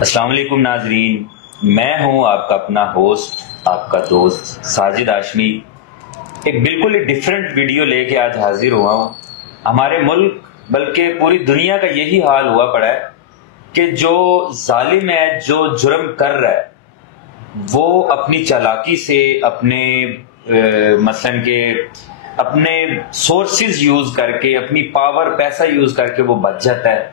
السلام علیکم ناظرین، میں ہوں آپ کا اپنا ہوسٹ، آپ کا دوست ساجد ہاشمی۔ ایک بالکل ہی ڈیفرنٹ ویڈیو لے کے آج حاضر ہوا ہوں۔ ہمارے ملک بلکہ پوری دنیا کا یہی حال ہوا پڑا ہے کہ جو ظالم ہے، جو جرم کر رہا ہے، وہ اپنی چالاکی سے اپنے مثلاً کہ اپنے سورسز یوز کر کے، اپنی پاور پیسہ یوز کر کے وہ بچ جاتا ہے،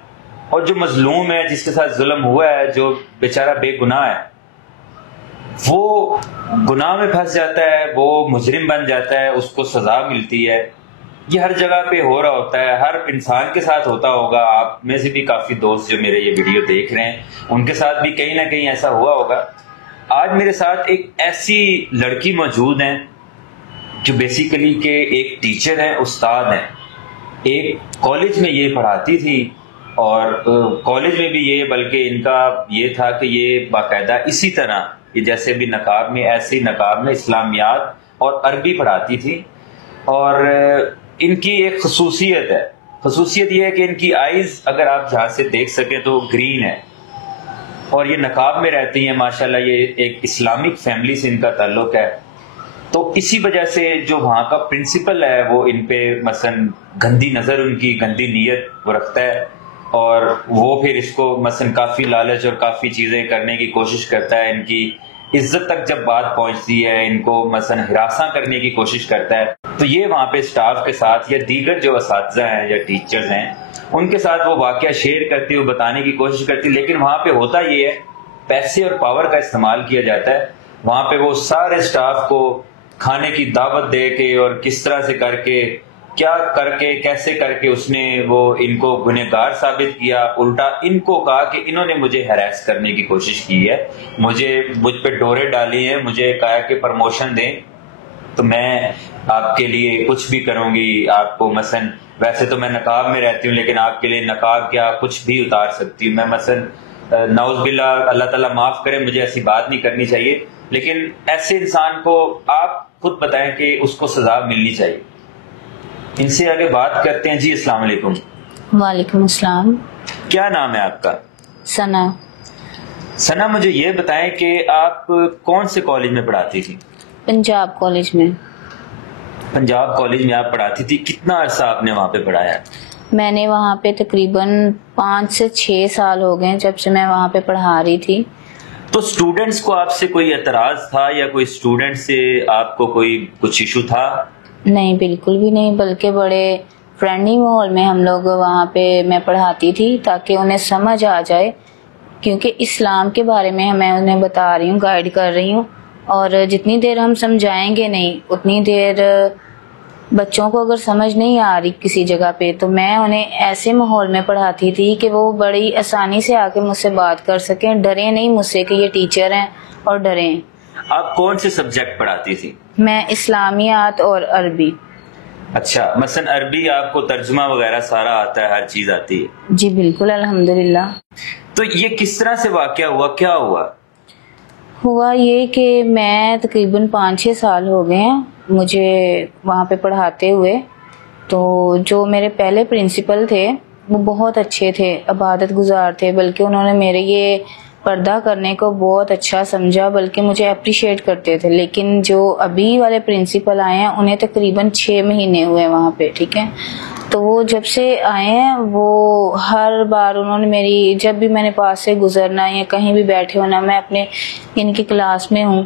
اور جو مظلوم ہے، جس کے ساتھ ظلم ہوا ہے، جو بیچارہ بے گناہ ہے، وہ گناہ میں پھنس جاتا ہے، وہ مجرم بن جاتا ہے، اس کو سزا ملتی ہے۔ یہ ہر جگہ پہ ہو رہا ہوتا ہے، ہر انسان کے ساتھ ہوتا ہوگا۔ آپ میں سے بھی کافی دوست جو میرے یہ ویڈیو دیکھ رہے ہیں، ان کے ساتھ بھی کہیں نہ کہیں ایسا ہوا ہوگا۔ آج میرے ساتھ ایک ایسی لڑکی موجود ہیں جو بیسیکلی کہ ایک ٹیچر ہیں، استاد ہیں، ایک کالج میں یہ پڑھاتی تھی، اور کالج میں بھی یہ، بلکہ ان کا یہ تھا کہ یہ باقاعدہ اسی طرح یہ جیسے بھی نقاب میں، ایسے نقاب میں اسلامیات اور عربی پڑھاتی تھی۔ اور ان کی ایک خصوصیت یہ ہے کہ ان کی آئیز اگر آپ جہاں سے دیکھ سکیں تو گرین ہے، اور یہ نقاب میں رہتی ہیں۔ ماشاءاللہ یہ ایک اسلامک فیملی سے ان کا تعلق ہے، تو اسی وجہ سے جو وہاں کا پرنسپل ہے وہ ان پہ مثلاً گندی نظر، ان کی گندی نیت وہ رکھتا ہے، اور وہ پھر اس کو مثلاً کافی لالچ اور کافی چیزیں کرنے کی کوشش کرتا ہے۔ ان کی عزت تک جب بات پہنچتی ہے، ان کو مثلاً ہراساں کرنے کی کوشش کرتا ہے، تو یہ وہاں پہ اسٹاف کے ساتھ یا دیگر جو اساتذہ ہیں یا ٹیچرز ہیں ان کے ساتھ وہ واقعہ شیئر کرتی، وہ بتانے کی کوشش کرتی، لیکن وہاں پہ ہوتا یہ ہے پیسے اور پاور کا استعمال کیا جاتا ہے۔ وہاں پہ وہ سارے اسٹاف کو کھانے کی دعوت دے کے اور کس طرح سے کر کے، کیا کر کے، کیسے کر کے اس نے وہ ان کو گنہگار ثابت کیا، الٹا ان کو کہا کہ انہوں نے مجھے ہراس کرنے کی کوشش کی ہے، مجھ پہ ڈورے ڈالی ہیں، مجھے کہا کہ پروموشن دیں تو میں آپ کے لیے کچھ بھی کروں گی۔ آپ کو مثلاً ویسے تو میں نقاب میں رہتی ہوں، لیکن آپ کے لیے نقاب کیا کچھ بھی اتار سکتی ہوں میں، مثلاً نعوذ باللہ، اللہ تعالیٰ معاف کرے، مجھے ایسی بات نہیں کرنی چاہیے، لیکن ایسے انسان کو آپ خود بتائیں کہ اس کو سزا ملنی چاہیے۔ ان سے آگے بات کرتے ہیں۔ جی السلام علیکم۔ وعلیکم السلام۔ کیا نام ہے آپ کا؟ ثنا۔ ثنا، مجھے یہ بتائیں کہ آپ کون سے کالج میں پڑھاتی تھی؟ پنجاب کالج میں۔ پنجاب کالج میں آپ پڑھاتی تھی، کتنا عرصہ آپ نے وہاں پہ پڑھایا؟ میں نے وہاں پہ تقریباً 5 سے 6 سال ہو گئے جب سے میں وہاں پہ پڑھا رہی تھی۔ تو اسٹوڈنٹس کو آپ سے کوئی اعتراض تھا، یا کوئی اسٹوڈنٹ سے آپ کو کوئی کچھ ایشو تھا؟ نہیں، بالکل بھی نہیں، بلکہ بڑے فرینڈلی ماحول میں ہم لوگ وہاں پہ میں پڑھاتی تھی تاکہ انہیں سمجھ آ جائے، کیونکہ اسلام کے بارے میں میں انہیں بتا رہی ہوں، گائیڈ کر رہی ہوں، اور جتنی دیر ہم سمجھائیں گے نہیں اتنی دیر بچوں کو اگر سمجھ نہیں آ رہی کسی جگہ پہ، تو میں انہیں ایسے ماحول میں پڑھاتی تھی کہ وہ بڑی آسانی سے آ کے مجھ سے بات کر سکیں، ڈریں نہیں مجھ سے کہ یہ ٹیچر ہیں اور ڈریں۔ آپ کون سے سبجیکٹ پڑھاتی تھی؟ میں اسلامیات اور عربی۔ اچھا، مثلا عربی آپ کو ترجمہ وغیرہ سارا آتا ہے، ہر چیز آتی ہے؟ جی بالکل، الحمدللہ۔ تو یہ کس طرح سے واقعہ ہوا، کیا ہوا یہ کہ میں تقریباً 5-6 سال ہو گئے ہیں مجھے وہاں پہ پڑھاتے ہوئے، تو جو میرے پہلے پرنسپل تھے وہ بہت اچھے تھے، عبادت گزار تھے، بلکہ انہوں نے میرے یہ پردہ کرنے کو بہت اچھا سمجھا، بلکہ مجھے اپریشیٹ کرتے تھے۔ لیکن جو ابھی والے پرنسپل آئے ہیں انہیں تقریباً 6 مہینے ہوئے وہاں پہ، ٹھیک ہے، تو وہ جب سے آئے ہیں وہ ہر بار انہوں نے میری، جب بھی میں نے پاس سے گزرنا یا کہیں بھی بیٹھے ہونا، میں اپنے ان کی کلاس میں ہوں،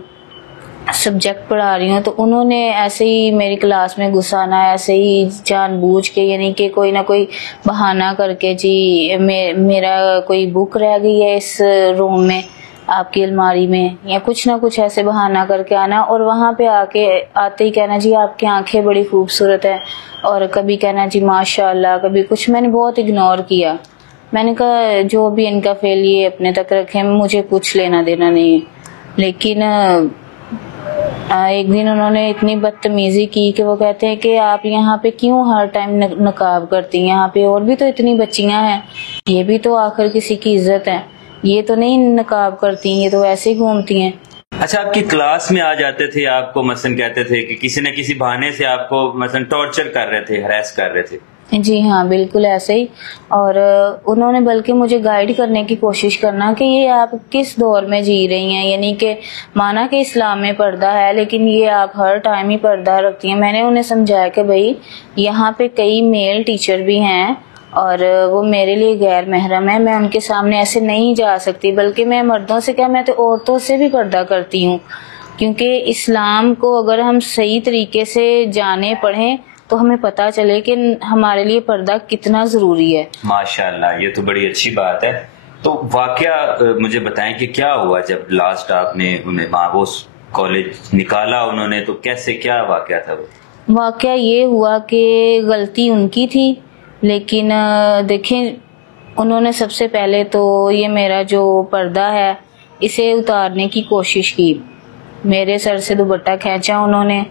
سبجیکٹ پڑھا رہی ہوں، تو انہوں نے ایسے ہی میری کلاس میں گھسانا، ایسے ہی جان بوجھ کے، یعنی کہ کوئی نہ کوئی بہانہ کر کے، جی میرا کوئی بک رہ گئی ہے اس روم میں آپ کی الماری میں، یا کچھ نہ کچھ ایسے بہانہ کر کے آنا، اور وہاں پہ آتے ہی کہنا جی آپ کی آنکھیں بڑی خوبصورت ہیں، اور کبھی کہنا جی ماشاء اللہ، کبھی کچھ۔ میں نے بہت اگنور کیا، میں نے کہا جو بھی ان کا فیل یہ اپنے تک رکھیں، مجھے کچھ لینا دینا نہیں ہے۔ لیکن ایک دن انہوں نے اتنی بدتمیزی کی کہ وہ کہتے ہیں کہ آپ یہاں پہ کیوں ہر ٹائم نقاب کرتی ہیں، یہاں پہ اور بھی تو اتنی بچیاں ہیں، یہ بھی تو آخر کسی کی عزت ہے، یہ تو نہیں نقاب کرتی، یہ تو ایسے ہی گھومتی ہیں۔ اچھا، آپ کی کلاس میں آ جاتے تھے، آپ کو مثلا کہتے تھے کہ کسی نہ کسی بہانے سے آپ کو مثلا ٹارچر کر رہے تھے، ہراس کر رہے تھے؟ جی ہاں بالکل ایسے ہی. اور انہوں نے بلکہ مجھے گائیڈ کرنے کی کوشش کرنا کہ یہ آپ کس دور میں جی رہی ہیں، یعنی کہ مانا کہ اسلام میں پردہ ہے لیکن یہ آپ ہر ٹائم ہی پردہ رکھتی ہیں. میں نے انہیں سمجھایا کہ بھائی یہاں پہ کئی میل ٹیچر بھی ہیں اور وہ میرے لیے غیر محرم ہے، میں ان کے سامنے ایسے نہیں جا سکتی، بلکہ میں مردوں سے کیا، میں تو عورتوں سے بھی پردہ کرتی ہوں، کیونکہ اسلام کو اگر ہم صحیح طریقے سے جانیں پڑھیں تو ہمیں پتہ چلے کہ ہمارے لیے پردہ کتنا ضروری ہے. ماشاءاللہ، یہ تو بڑی اچھی بات ہے. تو واقعہ مجھے بتائیں کہ کیا ہوا جب لاسٹ آپ نے انہیں وہ کالج نکالا انہوں نے، تو کیسے، کیا واقعہ تھا وہ؟ واقعہ یہ ہوا کہ غلطی ان کی تھی، لیکن دیکھیں انہوں نے سب سے پہلے تو یہ میرا جو پردہ ہے اسے اتارنے کی کوشش کی. میرے سر سے دوپٹہ کھینچا انہوں نے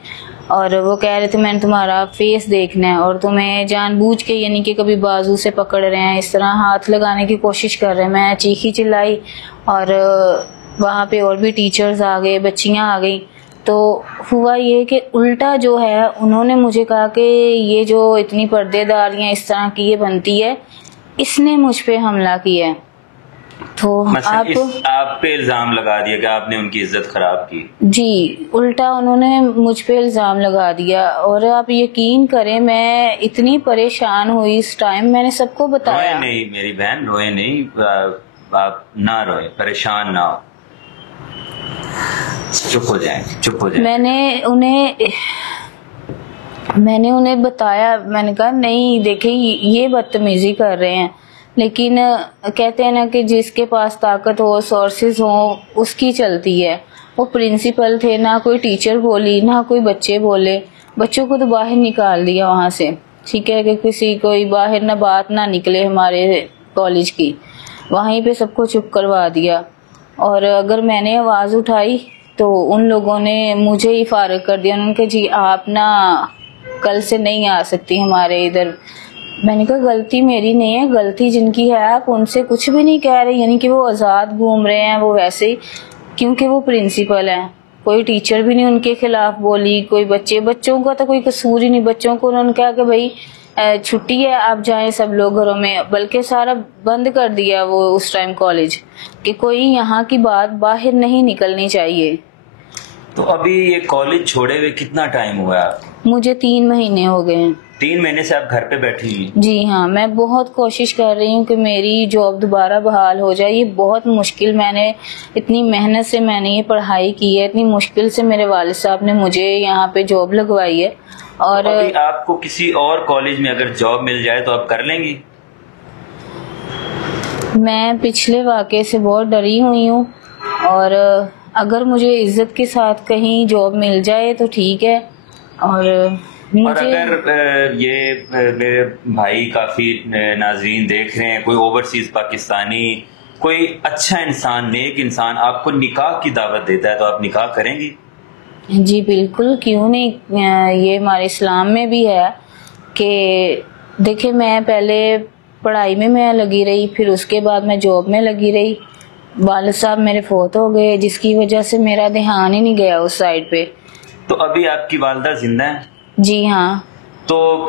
اور وہ کہہ رہے تھے میں نے تمہارا فیس دیکھنا ہے، اور تمہیں جان بوجھ کے یعنی کہ کبھی بازو سے پکڑ رہے ہیں، اس طرح ہاتھ لگانے کی کوشش کر رہے ہیں. میں چیخی چلائی اور وہاں پہ اور بھی ٹیچرز آ گئے، بچیاں آ گئیں. تو ہوا یہ کہ الٹا جو ہے انہوں نے مجھے کہا کہ یہ جو اتنی پردے داریاں اس طرح کی یہ بنتی ہے، اس نے مجھ پہ حملہ کیا ہے. تو آپ پہ الزام لگا دیا کہ آپ نے ان کی عزت خراب کی؟ جی، الٹا انہوں نے مجھ پہ الزام لگا دیا. اور آپ یقین کریں میں اتنی پریشان ہوئی اس ٹائم، میں نے سب کو بتایا. روئے نہیں میری بہن، روئے نہیں، آپ نہ روئے، پریشان نہ ہو، چپ ہو جائیں، چپ ہو جائیں. میں نے انہیں بتایا، میں نے کہا نہیں دیکھیں یہ بدتمیزی کر رہے ہیں، لیکن کہتے ہیں نا کہ جس کے پاس طاقت ہو، سورسز ہوں، اس کی چلتی ہے. وہ پرنسپل تھے، نہ کوئی ٹیچر بولی نہ کوئی بچے بولے. بچوں کو تو باہر نکال دیا وہاں سے، ٹھیک ہے، کہ کسی کوئی باہر نہ بات نہ نکلے ہمارے کالج کی، وہیں پہ سب کو چپ کروا دیا. اور اگر میں نے آواز اٹھائی تو ان لوگوں نے مجھے ہی فارغ کر دیا. انہوں نے کہا جی آپ نا کل سے نہیں آ سکتی ہمارے ادھر. میں نے کہا غلطی میری نہیں ہے، غلطی جن کی ہے آپ ان سے کچھ بھی نہیں کہہ رہے، یعنی کہ وہ آزاد گھوم رہے ہیں وہ ویسے ہی، کیونکہ وہ پرنسپل ہیں. کوئی ٹیچر بھی نہیں ان کے خلاف بولی، کوئی بچوں کا تو کوئی قصور ہی نہیں. بچوں کو انہوں نے کہا کہ بھائی چھٹی ہے آپ جائیں سب لوگ گھروں میں، بلکہ سارا بند کر دیا وہ اس ٹائم کالج، کہ کوئی یہاں کی بات باہر نہیں نکلنی چاہیے. تو ابھی یہ کالج چھوڑے ہوئے کتنا ٹائم ہوا ہے آپ؟ مجھے 3 مہینے ہو گئے ہیں. 3 مہینے سے آپ گھر پہ بیٹھی ہوئی؟ جی ہاں، میں بہت کوشش کر رہی ہوں کہ میری جاب دوبارہ بحال ہو جائے. یہ بہت مشکل، میں نے اتنی محنت سے میں نے یہ پڑھائی کی ہے، اتنی مشکل سے میرے والد صاحب نے مجھے یہاں پہ جاب لگوائی ہے. اور ابھی آپ کو کسی اور کالج میں اگر جاب مل جائے تو آپ کر لیں گی؟ میں پچھلے واقعے سے بہت ڈری ہوئی ہوں، اور اگر مجھے عزت کے ساتھ کہیں جاب مل جائے تو ٹھیک ہے. اور اگر یہ میرے بھائی کافی ناظرین دیکھ رہے ہیں، کوئی اوورسیز پاکستانی، کوئی اچھا انسان، نیک انسان آپ کو نکاح کی دعوت دیتا ہے تو آپ نکاح کریں گی؟ جی بالکل، کیوں نہیں. یہ ہمارے اسلام میں بھی ہے کہ دیکھیں میں پہلے پڑھائی میں لگی رہی، پھر اس کے بعد میں جاب میں لگی رہی. والد صاحب میرے فوت ہو گئے جس کی وجہ سے میرا دھیان ہی نہیں گیا اس سائڈ پہ. تو ابھی آپ کی والدہ زندہ ہیں؟ جی ہاں. تو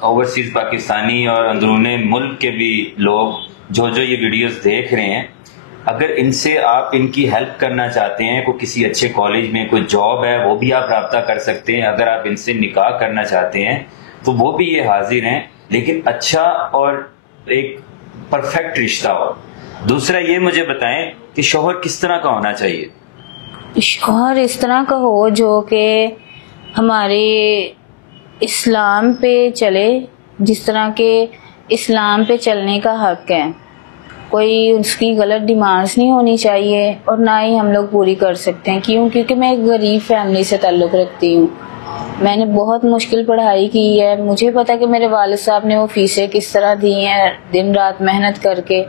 اوورسیز پاکستانی اور اندرون ملک کے بھی لوگ جو یہ ویڈیوز دیکھ رہے ہیں، اگر ان سے آپ ان کی ہیلپ کرنا چاہتے ہیں، کوئی کسی اچھے کالج میں کوئی جاب ہے وہ بھی آپ رابطہ کر سکتے ہیں. اگر آپ ان سے نکاح کرنا چاہتے ہیں تو وہ بھی یہ حاضر ہیں، لیکن اچھا اور ایک پرفیکٹ رشتہ ہو. دوسرا یہ مجھے بتائیں کہ شوہر کس طرح کا ہونا چاہیے؟ شوہر اس طرح کا ہو جو کہ ہمارے اسلام پہ چلے، جس طرح کے اسلام پہ چلنے کا حق ہے. کوئی اس کی غلط ڈیمانڈس نہیں ہونی چاہیے، اور نہ ہی ہم لوگ پوری کر سکتے ہیں. کیونکہ میں ایک غریب فیملی سے تعلق رکھتی ہوں. میں نے بہت مشکل پڑھائی کی ہے. مجھے پتا کہ میرے والد صاحب نے وہ فیسیں کس طرح دی ہیں دن رات محنت کر کے.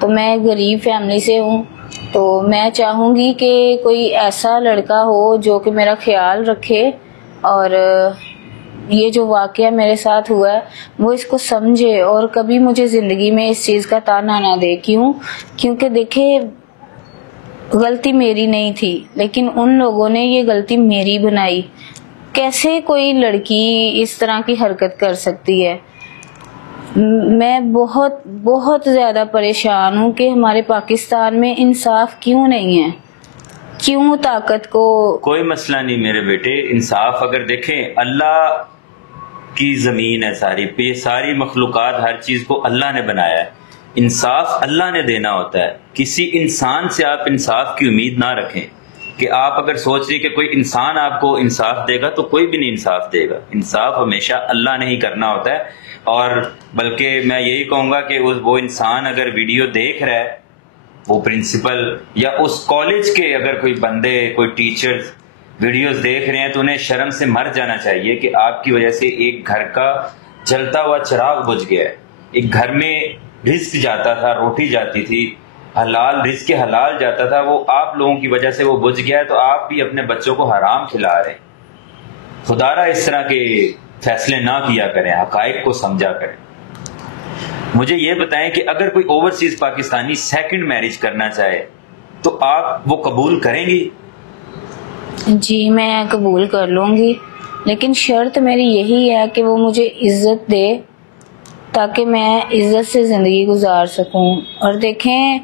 تو میں ایک غریب فیملی سے ہوں، تو میں چاہوں گی کہ کوئی ایسا لڑکا ہو جو کہ میرا خیال رکھے، اور یہ جو واقعہ میرے ساتھ ہوا ہے وہ اس کو سمجھے، اور کبھی مجھے زندگی میں اس چیز کا تانا نہ دے. کیونکہ دیکھیں غلطی میری نہیں تھی، لیکن ان لوگوں نے یہ غلطی میری بنائی. کیسے کوئی لڑکی اس طرح کی حرکت کر سکتی ہے؟ میں بہت بہت زیادہ پریشان ہوں کہ ہمارے پاکستان میں انصاف کیوں نہیں ہے، کیوں طاقت کو... کوئی مسئلہ نہیں میرے بیٹے، انصاف اگر دیکھیں، اللہ کی زمین ہے ساری، یہ ساری مخلوقات، ہر چیز کو اللہ نے بنایا ہے، انصاف اللہ نے دینا ہوتا ہے. کسی انسان سے آپ انصاف کی امید نہ رکھیں کہ آپ اگر سوچ رہے کہ کوئی انسان آپ کو انصاف دے گا، تو کوئی بھی نہیں انصاف دے گا. انصاف ہمیشہ اللہ نے ہی کرنا ہوتا ہے. اور بلکہ میں یہی کہوں گا کہ وہ انسان اگر ویڈیو دیکھ رہا ہے، وہ پرنسپل یا اس کالج کے اگر کوئی بندے، کوئی ٹیچرز ویڈیوز دیکھ رہے ہیں، تو انہیں شرم سے مر جانا چاہیے کہ آپ کی وجہ سے ایک گھر کا جلتا ہوا چراغ بجھ گیا ہے. ایک گھر میں رزق جاتا تھا، روٹی جاتی تھی، حلال رزق حلال جاتا تھا، وہ آپ لوگوں کی وجہ سے وہ بجھ گیا ہے. تو آپ بھی اپنے بچوں کو حرام کھلا رہے ہیں. خدا را اس طرح کے فیصلے نہ کیا کریں، حقائق کو سمجھا کریں. مجھے یہ بتائیں کہ اگر کوئی اوورسیز پاکستانی سیکنڈ میرج کرنا چاہے تو آپ وہ قبول کریں گی؟ جی میں قبول کر لوں گی، لیکن شرط میری یہی ہے کہ وہ مجھے عزت دے تاکہ میں عزت سے زندگی گزار سکوں. اور دیکھیں،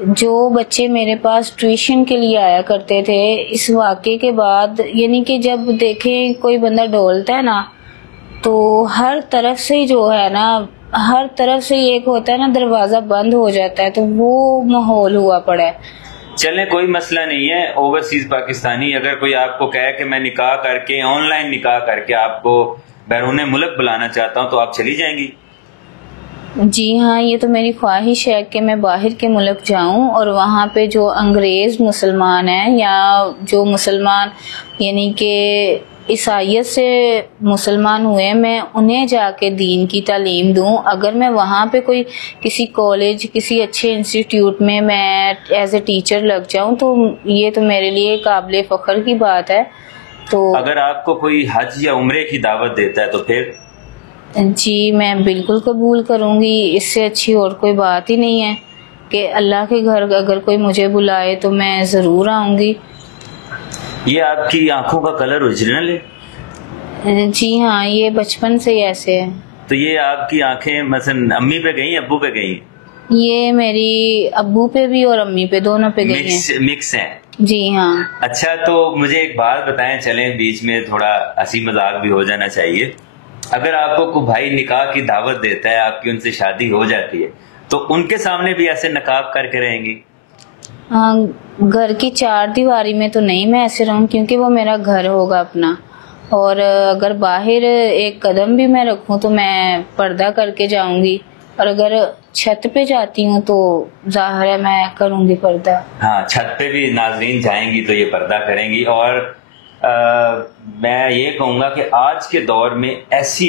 جو بچے میرے پاس ٹیوشن کے لیے آیا کرتے تھے، اس واقعے کے بعد، یعنی کہ جب دیکھیں کوئی بندہ ڈولتا ہے نا، تو ہر طرف سے جو ہے نا، ہر طرف سے ایک ہوتا ہے نا، دروازہ بند ہو جاتا ہے. تو وہ ماحول ہوا پڑا ہے. چلیں کوئی مسئلہ نہیں ہے. اوورسیز پاکستانی اگر کوئی آپ کو کہے کہ میں نکاح کر کے، آن لائن نکاح کر کے آپ کو بیرون ملک بلانا چاہتا ہوں، تو آپ چلی جائیں گی؟ جی ہاں، یہ تو میری خواہش ہے کہ میں باہر کے ملک جاؤں اور وہاں پہ جو انگریز مسلمان ہیں، یا جو مسلمان یعنی کہ عیسائیت سے مسلمان ہوئے، میں انہیں جا کے دین کی تعلیم دوں. اگر میں وہاں پہ کوئی کسی کالج، کسی اچھے انسٹیٹیوٹ میں ایز اے ٹیچر لگ جاؤں، تو یہ تو میرے لیے قابل فخر کی بات ہے. تو اگر آپ کو کوئی حج یا عمرے کی دعوت دیتا ہے تو پھر؟ جی میں بالکل قبول کروں گی. اس سے اچھی اور کوئی بات ہی نہیں ہے کہ اللہ کے گھر اگر کوئی مجھے بلائے تو میں ضرور آؤں گی. یہ آپ کی آنکھوں کا کلر اوریجنل ہے؟ جی ہاں، یہ بچپن سے ہی ایسے ہے. تو یہ آپ کی آنکھیں مثلا امی پہ گئی، ابو پہ گئی؟ یہ میری ابو پہ بھی اور امی پہ، دونوں پہ گئی ہیں. مکس ہیں؟ جی ہاں. اچھا، تو مجھے ایک بات بتائیں، چلیں بیچ میں تھوڑا ہنسی مذاق بھی ہو جانا چاہیے. اگر آپ کو کوئی بھائی نکاح کی دعوت دیتا ہے، آپ کی ان سے شادی ہو جاتی ہے، تو ان کے سامنے بھی ایسے نقاب کر کے رہیں گی؟ ہاں، گھر کی چار دیواری میں تو نہیں میں ایسے رہوں، کیونکہ وہ میرا گھر ہوگا اپنا. اور اگر باہر ایک قدم بھی میں رکھوں تو میں پردہ کر کے جاؤں گی، اور اگر چھت پہ جاتی ہوں تو ظاہر ہے میں کروں گی پردہ. ہاں، چھت پہ بھی ناظرین جائیں گی تو یہ پردہ کریں گی. اور میں یہ کہوں گا کہ آج کے دور میں ایسی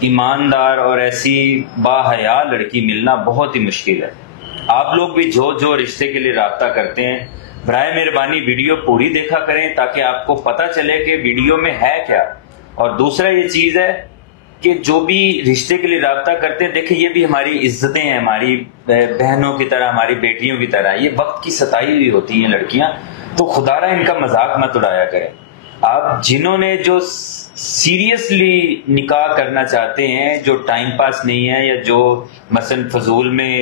ایماندار اور ایسی باحیا لڑکی ملنا بہت ہی مشکل ہے. آپ لوگ بھی جو رشتے کے لیے رابطہ کرتے ہیں، برائے مہربانی ویڈیو پوری دیکھا کریں تاکہ آپ کو پتہ چلے کہ ویڈیو میں ہے کیا. اور دوسرا یہ چیز ہے کہ جو بھی رشتے کے لیے رابطہ کرتے ہیں، دیکھیں یہ بھی ہماری عزتیں ہیں، ہماری بہنوں کی طرح، ہماری بیٹیوں کی طرح. یہ وقت کی ستائی ہوئی ہوتی ہیں لڑکیاں، تو خدا را ان کا مذاق مت اڑایا کریں. آپ جنہوں نے جو سیریسلی نکاح کرنا چاہتے ہیں، جو ٹائم پاس نہیں ہے، یا جو مثلا فضول میں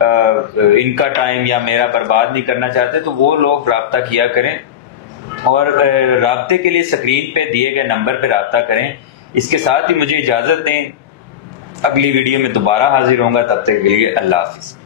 ان کا ٹائم یا میرا برباد نہیں کرنا چاہتے، تو وہ لوگ رابطہ کیا کریں. اور رابطے کے لیے اسکرین پہ دیے گئے نمبر پہ رابطہ کریں. اس کے ساتھ ہی مجھے اجازت دیں، اگلی ویڈیو میں دوبارہ حاضر ہوں گا. تب تک کے لیے اللہ حافظ.